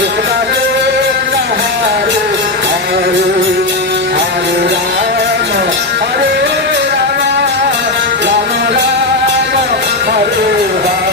Hare Rama, Rama Rama, Hare Rama.